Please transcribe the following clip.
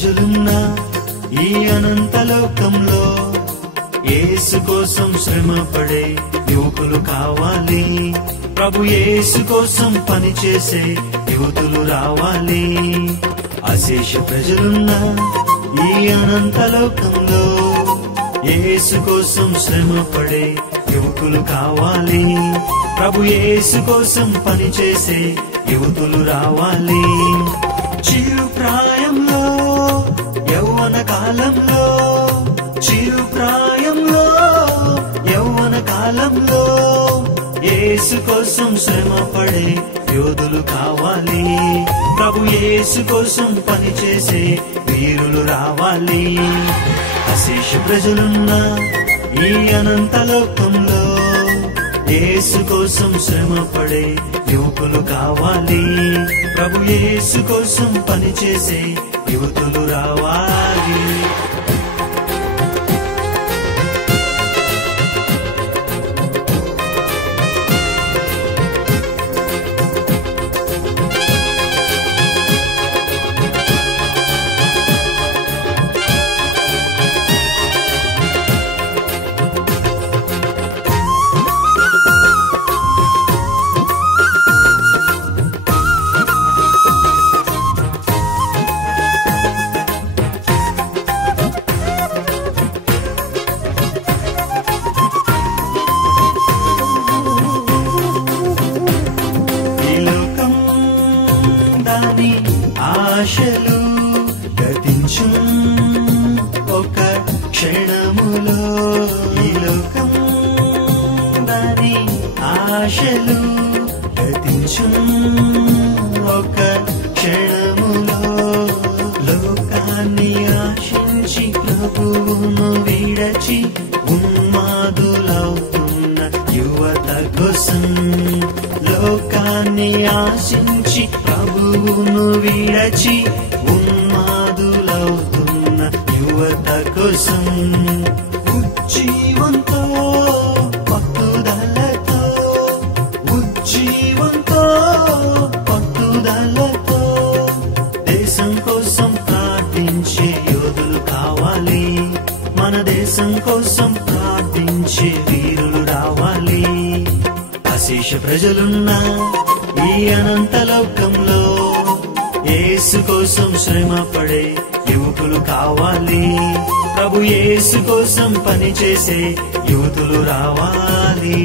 ప్రజలున్న ఈ అనంత లోకంలో యేసు కోసం శ్రమపడే యువకులు కావాలి. ప్రభు యేసు కోసం పనిచేసే యువతులు రావాలి. అశేష ప్రజలున్న ఈ అనంత లోకంలో యేసు కోసం శ్రమపడే యువకులు కావాలి. ప్రభు యేసు కోసం పనిచేసే యువతులు రావాలి. చిరు ప్రాయంలో యౌవన కాలంలో, చిరు ప్రాయంలో యౌవన కాలంలో యేసు కోసం శ్రమపడే యోధులు కావాలి. ప్రభు యేసు కోసం పనిచేసే వీరులు రావాలి. అశేష ప్రజలున్న ఈ అనంత లోకంలో యేసు కోసం శ్రమపడే యువకులు కావాలి. ప్రభు యేసు కోసం పనిచేసే యువతులు రావాలి. ఆశలు గతించు ఒక క్షణములో, ఈ లోకం దాని ఆశలు గతించు ఒక క్షణములో. లోకాన్ని ఆశించి ప్రభువును విడచి ఉన్మాదులవుతున్న యువత కోసం, లోకాన్ని ఆశించి ప్రభువును విడచి ఉన్మాదులవుతున్న యువత కోసం ఉజ్జీవంతో పట్టుదలతో, ఉజ్జీవంతో పట్టుదలతో దేశం కోసం ప్రార్థించే యోధులు కావాలి. మన దేశం కోసం ప్రార్థించే వీరులు రావాలి. అశేష ప్రజలున్న ఈ అనంత లోకంలో యేసు కోసం శ్రమపడే యువకులు కావాలి. ప్రభు యేసు కోసం పనిచేసే యువతులు రావాలి.